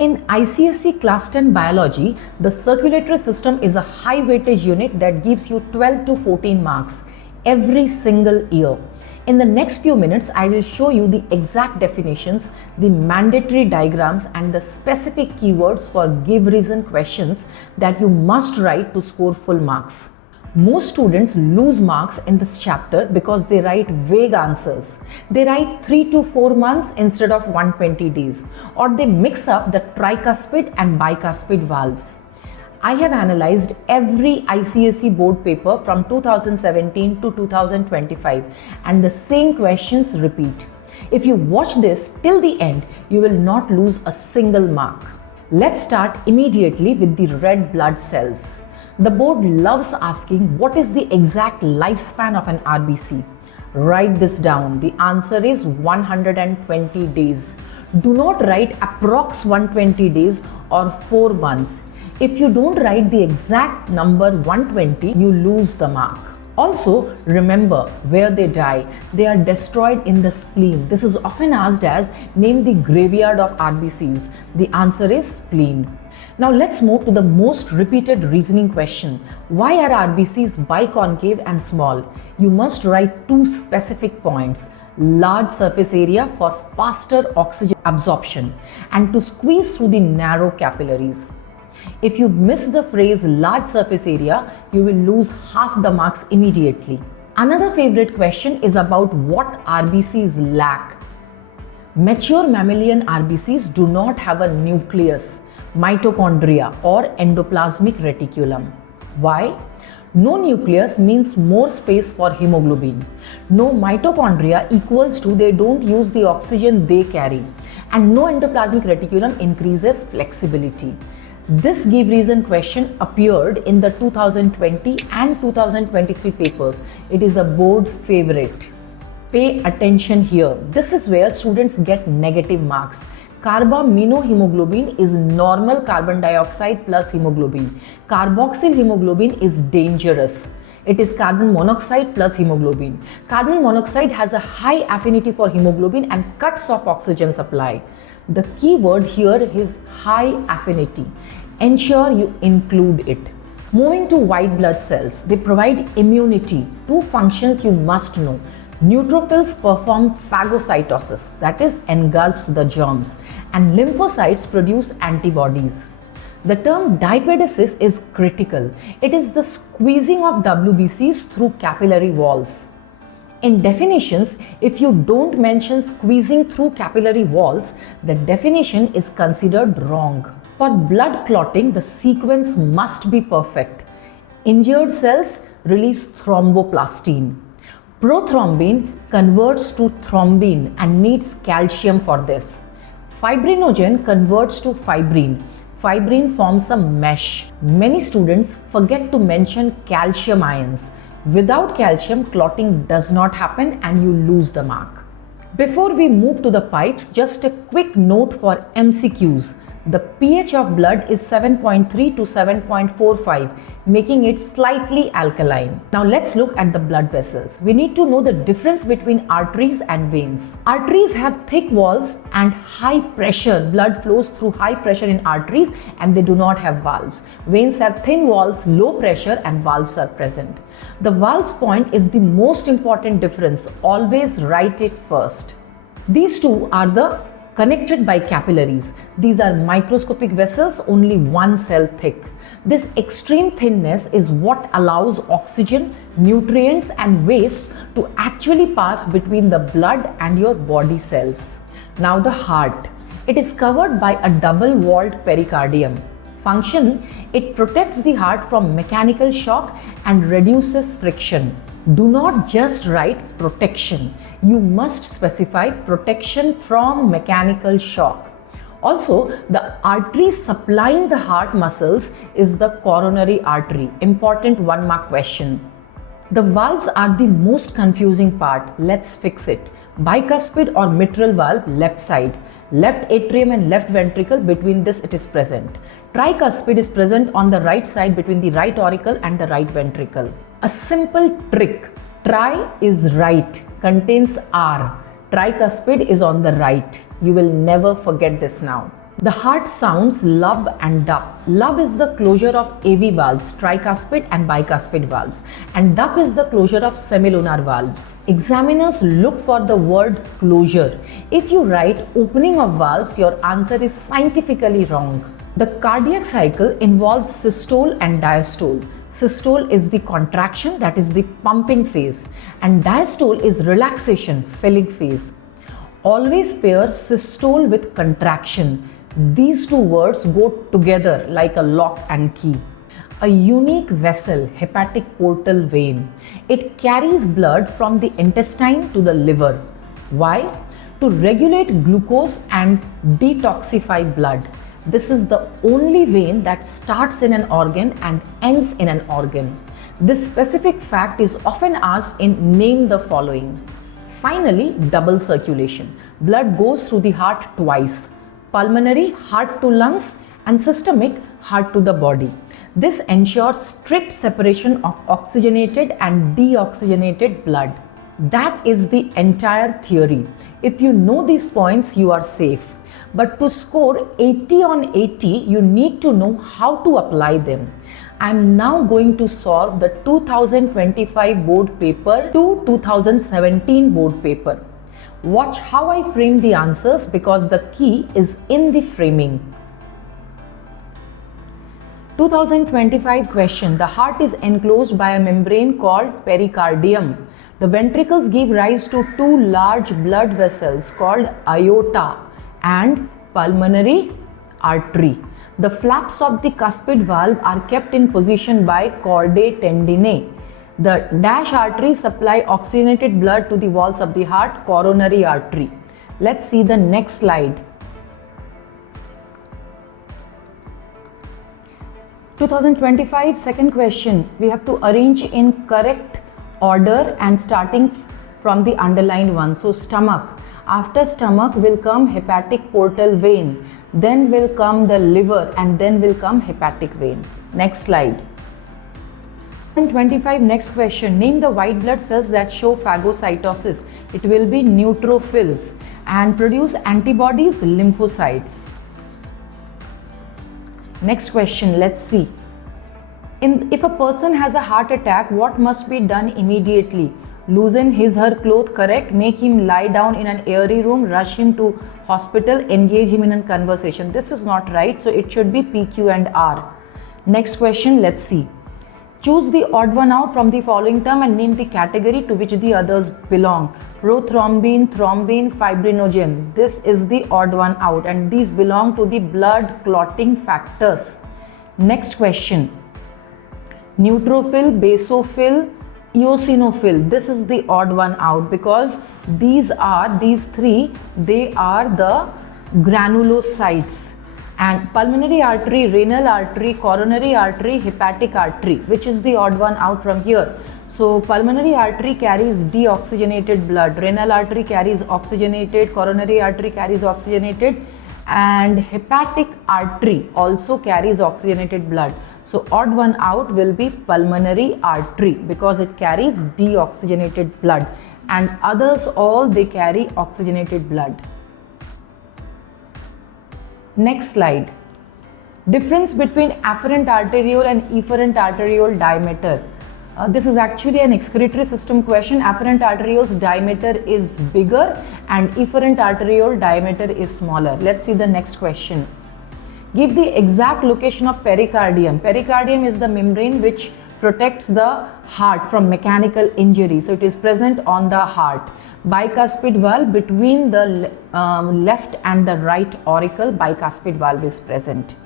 In ICSE Class 10 Biology, the circulatory system is a high weightage unit that gives you 12 to 14 marks every single year. In the next few minutes, I will show you the exact definitions, the mandatory diagrams and the specific keywords for give reason questions that you must write to score full marks. Most students lose marks in this chapter because they write vague answers. They write 3 to 4 months instead of 120 days, or they mix up the tricuspid and bicuspid valves. I have analyzed every ICSE board paper from 2017 to 2025 and the same questions repeat. If you watch this till the end, you will not lose a single mark. Let's start immediately with the red blood cells. The board loves asking what is the exact lifespan of an RBC. Write this down. The answer is 120 days. Do not write approx 120 days or 4 months. If you don't write the exact number 120, you lose the mark. Also, remember where they die. They are destroyed in the spleen. This is often asked as name the graveyard of RBCs. The answer is spleen. Now let's move to the most repeated reasoning question. Why are RBCs biconcave and small? You must write 2 specific points. Large surface area for faster oxygen absorption and to squeeze through the narrow capillaries. If you miss the phrase large surface area, you will lose half the marks immediately. Another favorite question is about what RBCs lack. Mature mammalian RBCs do not have a nucleus, mitochondria or endoplasmic reticulum. Why? No nucleus means more space for hemoglobin. No mitochondria equals to they don't use the oxygen they carry. And no endoplasmic reticulum increases flexibility. This give reason question appeared in the 2020 and 2023 papers. It is a board favorite. Pay attention here. This is where students get negative marks. Carbaminohaemoglobin is normal carbon dioxide plus hemoglobin. Carboxyhaemoglobin is dangerous. It is carbon monoxide plus hemoglobin. Carbon monoxide has a high affinity for hemoglobin and cuts off oxygen supply. The key word here is high affinity. Ensure you include it. Moving to white blood cells, they provide immunity. 2 functions you must know. Neutrophils perform phagocytosis, that is engulfs the germs, and lymphocytes produce antibodies. The term diapedesis is critical. It is the squeezing of WBCs through capillary walls. In definitions, if you don't mention squeezing through capillary walls, the definition is considered wrong. For blood clotting, the sequence must be perfect. Injured cells release thromboplastin. Prothrombin converts to thrombin and needs calcium for this. Fibrinogen converts to fibrin. Fibrin forms a mesh. Many students forget to mention calcium ions. Without calcium, clotting does not happen and you lose the mark. Before we move to the pipes, just a quick note for MCQs. The pH of blood is 7.3 to 7.45, making it slightly alkaline. Now let's look at the blood vessels. We need to know the difference between arteries and veins. Arteries have thick walls and high pressure. Blood flows through high pressure in arteries and they do not have valves. Veins have thin walls, low pressure and valves are present. The valves point is the most important difference. Always write it first. These two are connected by capillaries. These are microscopic vessels, only 1 cell thick. This extreme thinness is what allows oxygen, nutrients and waste to actually pass between the blood and your body cells. Now the heart. It is covered by a double-walled pericardium. Function, it protects the heart from mechanical shock and reduces friction. Do not just write protection. You must specify protection from mechanical shock. Also, the artery supplying the heart muscles is the coronary artery. Important 1-mark question. The valves are the most confusing part. Let's fix it. Bicuspid or mitral valve, left side. Left atrium and left ventricle, between this it is present. Tricuspid is present on the right side between the right auricle and the right ventricle. A simple trick. Tri is right, contains R. Tricuspid is on the right. You will never forget this now. The heart sounds lub and dup. Lub is the closure of AV valves, tricuspid and bicuspid valves, and dup is the closure of semilunar valves. Examiners look for the word closure. If you write opening of valves, your answer is scientifically wrong. The cardiac cycle involves systole and diastole. Systole is the contraction, that is the pumping phase, and diastole is relaxation, filling phase. Always pair systole with contraction. These two words go together like a lock and key. A unique vessel, hepatic portal vein. It carries blood from the intestine to the liver. Why? To regulate glucose and detoxify blood. This is the only vein that starts in an organ and ends in an organ. This specific fact is often asked in Name the Following. Finally, double circulation. Blood goes through the heart twice. Pulmonary, heart to lungs, and systemic, heart to the body. This ensures strict separation of oxygenated and deoxygenated blood. That is the entire theory. If you know these points, you are safe. But to score 80 on 80, you need to know how to apply them. I am now going to solve the 2025 board paper to 2017 board paper. Watch how I frame the answers because the key is in the framing. 2025 question. The heart is enclosed by a membrane called pericardium. The ventricles give rise to two large blood vessels called aorta and pulmonary artery. The flaps of the cuspid valve are kept in position by chordae tendineae. The dash arteries supply oxygenated blood to the walls of the heart, coronary artery. Let's see the next slide. 2025 second question. We have to arrange in correct order and starting from the underlined one. So stomach. After stomach will come hepatic portal vein. Then will come the liver and then will come hepatic vein. Next slide. 25 next question. Name the white blood cells that show phagocytosis. It will be neutrophils and produce antibodies, lymphocytes. Next question, let's see. If a person has a heart attack, what must be done immediately? Loosen his/her cloth, correct? Make him lie down in an airy room, rush him to hospital, engage him in a conversation. This is not right, so it should be P, Q and R. Next question, let's see. Choose the odd one out from the following term and name the category to which the others belong. Prothrombin, thrombin, fibrinogen. This is the odd one out and these belong to the blood clotting factors. Next question. Neutrophil, basophil, eosinophil. This is the odd one out because these three, they are the granulocytes. And pulmonary artery, renal artery, coronary artery, hepatic artery, which is the odd one out from here. So pulmonary artery carries deoxygenated blood, renal artery carries oxygenated, coronary artery carries oxygenated, and hepatic artery also carries oxygenated blood. So odd one out will be pulmonary artery because it carries deoxygenated blood, and others all they carry oxygenated blood. Next slide. Difference between afferent arteriole and efferent arteriole diameter. This is actually an excretory system question. Afferent arteriole's diameter is bigger and efferent arteriole diameter is smaller. Let's see the next question. Give the exact location of pericardium. Pericardium is the membrane which protects the heart from mechanical injury. So it is present on the heart. Bicuspid valve, between the left and the right auricle, bicuspid valve is present.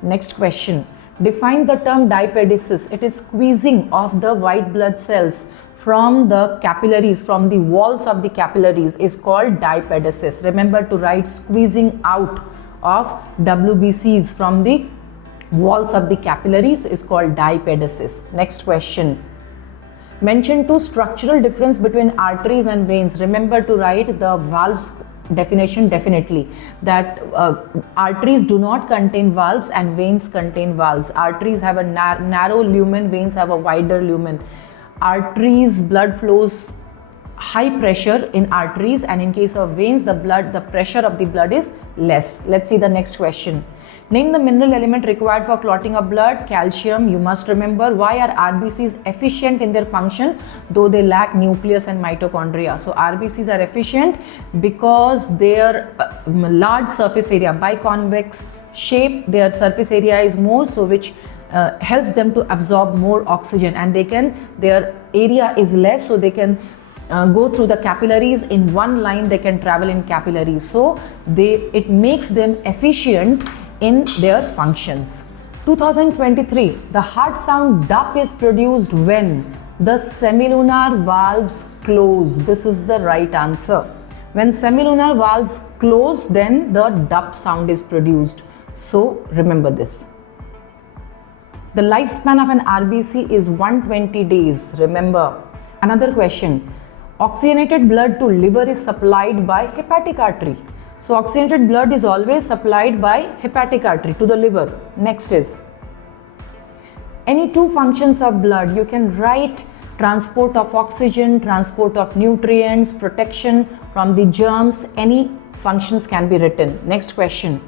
Next question. Define the term diapedesis. It is squeezing of the white blood cells from the capillaries, from the walls of the capillaries is called diapedesis. Remember to write squeezing out of WBCs from the walls of the capillaries is called diapedesis. Next question. Mention two structural difference between arteries and veins. Remember to write the valves definition definitely, that arteries do not contain valves and veins contain valves. Arteries have a narrow lumen, veins have a wider lumen. Arteries blood flows high pressure in arteries, and in case of veins, the pressure of the blood is less. Let's see the next question. Name the mineral element required for clotting of blood. Calcium. You must remember. Why are RBCs efficient in their function though they lack nucleus and mitochondria? So RBCs are efficient because their large surface area, biconvex shape, their surface area is more, so which helps them to absorb more oxygen, and their area is less, so they can go through the capillaries in one line. They can travel in capillaries, so it makes them efficient in their functions. 2023, the heart sound DUP is produced when the semilunar valves close. This is the right answer. When semilunar valves close, then the DUP sound is produced. So remember this. The lifespan of an RBC is 120 days. Remember. Another question. Oxygenated blood to liver is supplied by hepatic artery. So oxygenated blood is always supplied by hepatic artery to the liver. Next is, any two functions of blood, you can write transport of oxygen, transport of nutrients, protection from the germs, any functions can be written. Next question.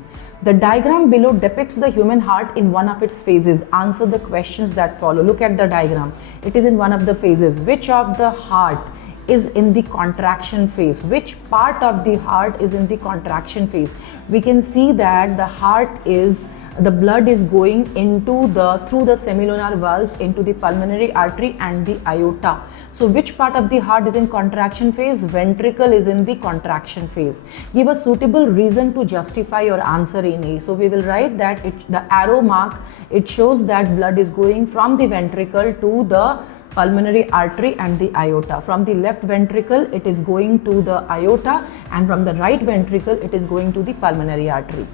The diagram below depicts the human heart in one of its phases. Answer the questions that follow. Look at the diagram. It is in one of the phases. Which of the heart is in the contraction phase? Which part of the heart is in the contraction phase? We can see that the blood is going through the semilunar valves into the pulmonary artery and the aorta. So which part of the heart is in contraction phase? Ventricle is in the contraction phase. Give a suitable reason to justify your answer in A. So we will write that the arrow mark, it shows that blood is going from the ventricle to the pulmonary artery and the aorta. From the left ventricle, it is going to the aorta, and from the right ventricle, it is going to the pulmonary artery.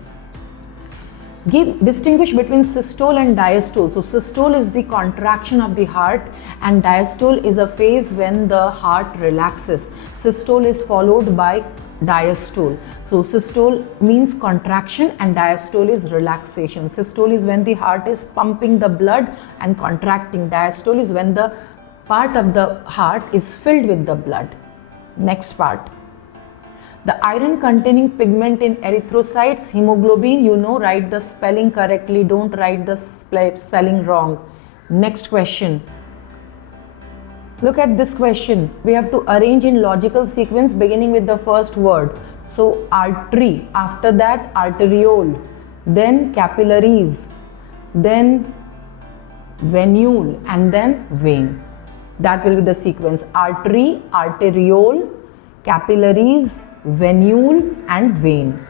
Distinguish between systole and diastole. So systole is the contraction of the heart, and diastole is a phase when the heart relaxes. Systole is followed by diastole. So systole means contraction and diastole is relaxation. Systole is when the heart is pumping the blood and contracting. Diastole is when the part of the heart is filled with the blood. Next part. The iron containing pigment in erythrocytes, hemoglobin, write the spelling correctly. Don't write the spelling wrong. Next question. Look at this question. We have to arrange in logical sequence beginning with the first word. So artery, after that arteriole, then capillaries, then venule, and then vein. That will be the sequence. Artery, arteriole, capillaries, venule, and vein.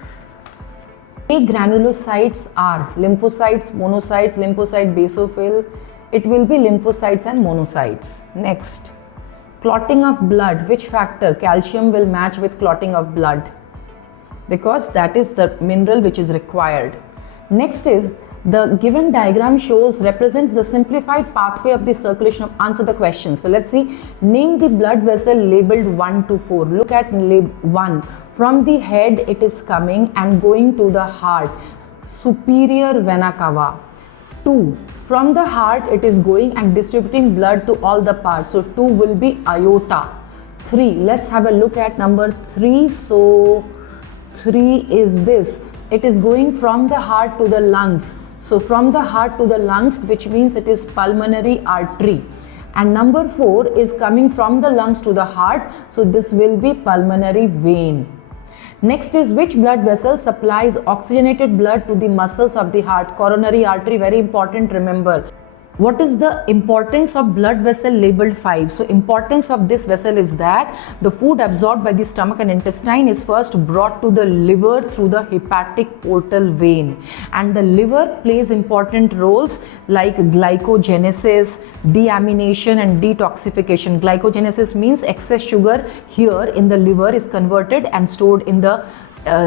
A granulocytes are lymphocytes, monocytes, lymphocyte basophil. It will be lymphocytes and monocytes. Next, clotting of blood. Which factor? Calcium will match with clotting of blood because that is the mineral which is required. Next is, the given diagram represents the simplified pathway of the circulation. Answer the question. So let's see. Name the blood vessel labeled 1 to 4. Look at 1. From the head it is coming and going to the heart. Superior vena cava. 2. From the heart it is going and distributing blood to all the parts. So 2 will be aorta. 3. Let's have a look at number 3. So 3 is this. It is going from the heart to the lungs. So from the heart to the lungs, which means it is pulmonary artery. And number 4 is coming from the lungs to the heart. So this will be pulmonary vein. Next is, which blood vessel supplies oxygenated blood to the muscles of the heart? Coronary artery, very important, remember. What is the importance of blood vessel labeled 5? So importance of this vessel is that the food absorbed by the stomach and intestine is first brought to the liver through the hepatic portal vein, and the liver plays important roles like glycogenesis, deamination, and detoxification. Glycogenesis means excess sugar here in the liver is converted and stored in the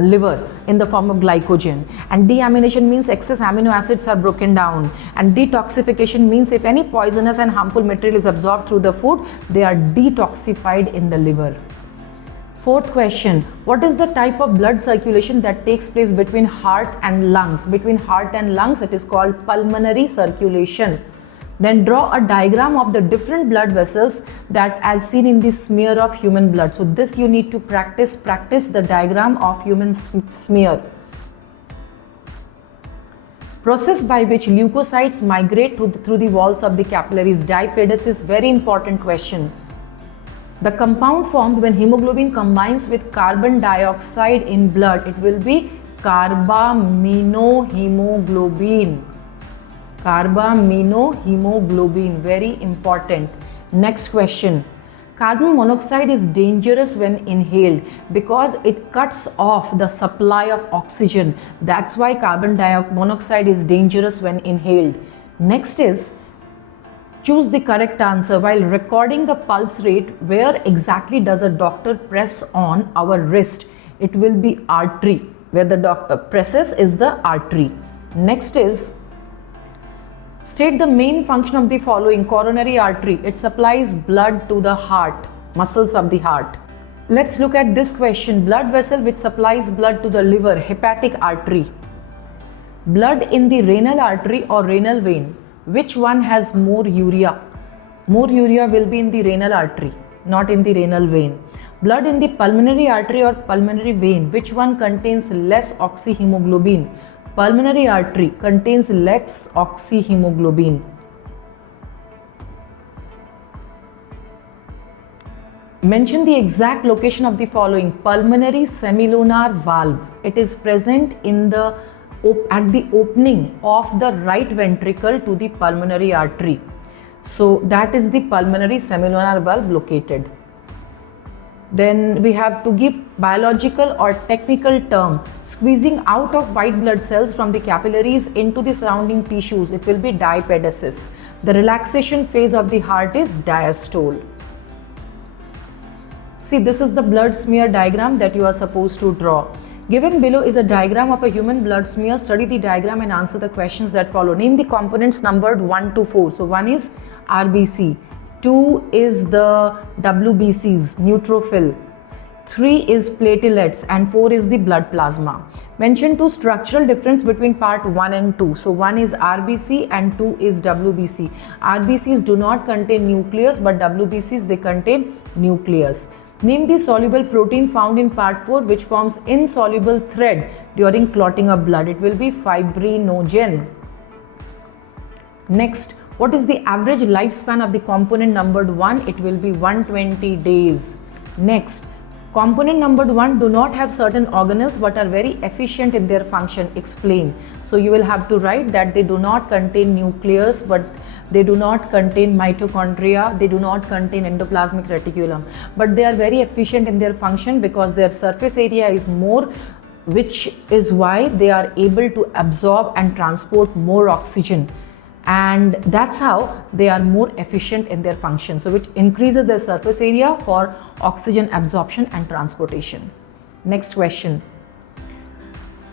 liver in the form of glycogen, and deamination means excess amino acids are broken down, and detoxification means if any poisonous and harmful material is absorbed through the food, they are detoxified in the liver. Fourth question, what is the type of blood circulation that takes place between heart and lungs? Between heart and lungs, it is called pulmonary circulation. Then draw a diagram of the different blood vessels that as seen in the smear of human blood. So this you need to practice the diagram of human smear. Process by which leukocytes migrate through the walls of the capillaries. Diapedesis, very important question. The compound formed when hemoglobin combines with carbon dioxide in blood, it will be Carbaminohaemoglobin. Carbaminohaemoglobin, very important. Next question. Carbon monoxide is dangerous when inhaled because it cuts off the supply of oxygen. That's why carbon monoxide is dangerous when inhaled. Next is, choose the correct answer. While recording the pulse rate, where exactly does a doctor press on our wrist? It will be artery. Where the doctor presses is the artery. Next is, state the main function of the following. Coronary artery, it supplies blood to the heart, muscles of the heart. Let's look at this question. Blood vessel which supplies blood to the liver, hepatic artery. Blood in the renal artery or renal vein, which one has more urea? More urea will be in the renal artery, not in the renal vein. Blood in the pulmonary artery or pulmonary vein, which one contains less oxyhemoglobin? Pulmonary artery contains less oxyhemoglobin. Mention the exact location of the following. Pulmonary semilunar valve. It is present in at the opening of the right ventricle to the pulmonary artery. So that is the pulmonary semilunar valve located. Then we have to give biological or technical term. Squeezing out of white blood cells from the capillaries into the surrounding tissues, it will be diapedesis. The relaxation phase of the heart is diastole. See, this is the blood smear diagram that you are supposed to draw. Given below is a diagram of a human blood smear. Study the diagram and answer the questions that follow. Name the components numbered 1 to 4. So 1 is RBC. 2 is the WBCs, neutrophil, 3 is platelets, and 4 is the blood plasma. Mention 2 structural difference between part 1 and 2. So 1 is RBC and 2 is WBC. RBCs do not contain nucleus, but WBCs they contain nucleus. Name the soluble protein found in part 4 which forms insoluble thread during clotting of blood. It will be fibrinogen. Next, what is the average lifespan of the component numbered 1? It will be 120 days. Next, component numbered 1 do not have certain organelles but are very efficient in their function. Explain. So you will have to write that they do not contain nucleus, but they do not contain mitochondria, they do not contain endoplasmic reticulum, but they are very efficient in their function because their surface area is more, which is why they are able to absorb and transport more oxygen. And that's how they are more efficient in their function. So it increases their surface area for oxygen absorption and transportation. Next question.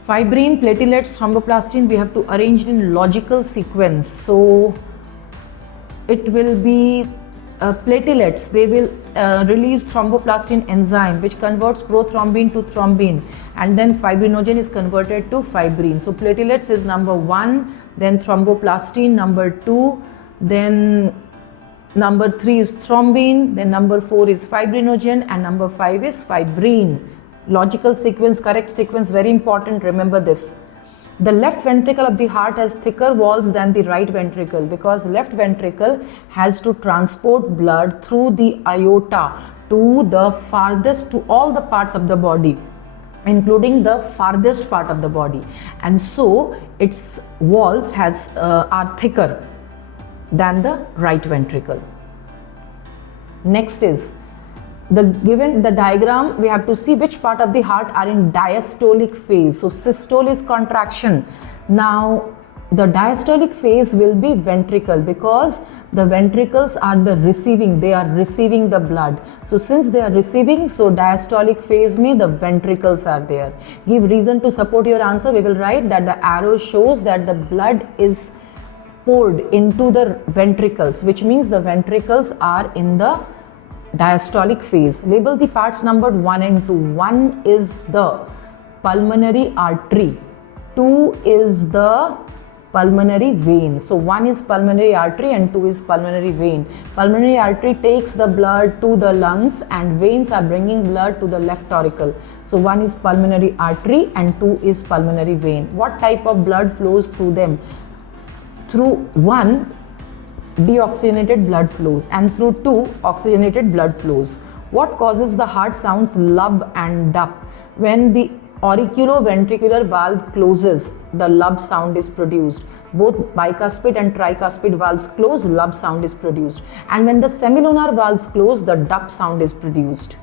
Fibrin, platelets, thromboplastin, we have to arrange it in logical sequence. So it will be platelets, they will release thromboplastin enzyme which converts prothrombin to thrombin, and then fibrinogen is converted to fibrin. So platelets is number 1, then thromboplastin number 2, then number 3 is thrombin, then number 4 is fibrinogen, and number 5 is fibrin. Logical sequence, correct sequence, very important, remember this. The left ventricle of the heart has thicker walls than the right ventricle because left ventricle has to transport blood through the aorta to the farthest, to all the parts of the body, including the farthest part of the body, and so its walls are thicker than the right ventricle. Next is given the diagram, we have to see which part of the heart are in diastolic phase. So systole is contraction. Now the diastolic phase will be ventricle because the ventricles are they are receiving the blood. So since they are receiving, so diastolic phase mein the ventricles are there. Give reason to support your answer. We will write that the arrow shows that the blood is poured into the ventricles, which means the ventricles are in the diastolic phase. Label the parts numbered 1 and 2. 1 is the pulmonary artery, 2 is the pulmonary vein. So one is pulmonary artery and two is pulmonary vein. Pulmonary artery takes the blood to the lungs and veins are bringing blood to the left auricle. So one is pulmonary artery and two is pulmonary vein. What type of blood flows through them? Through one, deoxygenated blood flows, and through two, oxygenated blood flows. What causes the heart sounds lub and dup? When the auriculoventricular valve closes, the lub sound is produced. Both bicuspid and tricuspid valves close, lub sound is produced. And when the semilunar valves close, the dup sound is produced.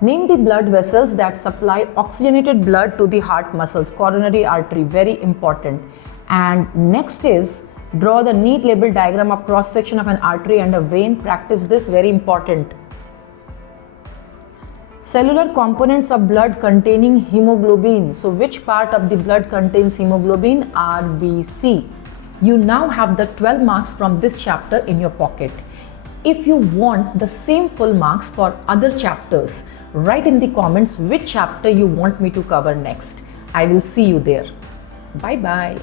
Name the blood vessels that supply oxygenated blood to the heart muscles. Coronary artery, very important. And next is, draw the neat label diagram of cross section of an artery and a vein. Practice this, very important. Cellular components of blood containing hemoglobin. So which part of the blood contains hemoglobin? RBC. You now have the 12 marks from this chapter in your pocket. If you want the same full marks for other chapters, write in the comments which chapter you want me to cover next. I will see you there. Bye bye.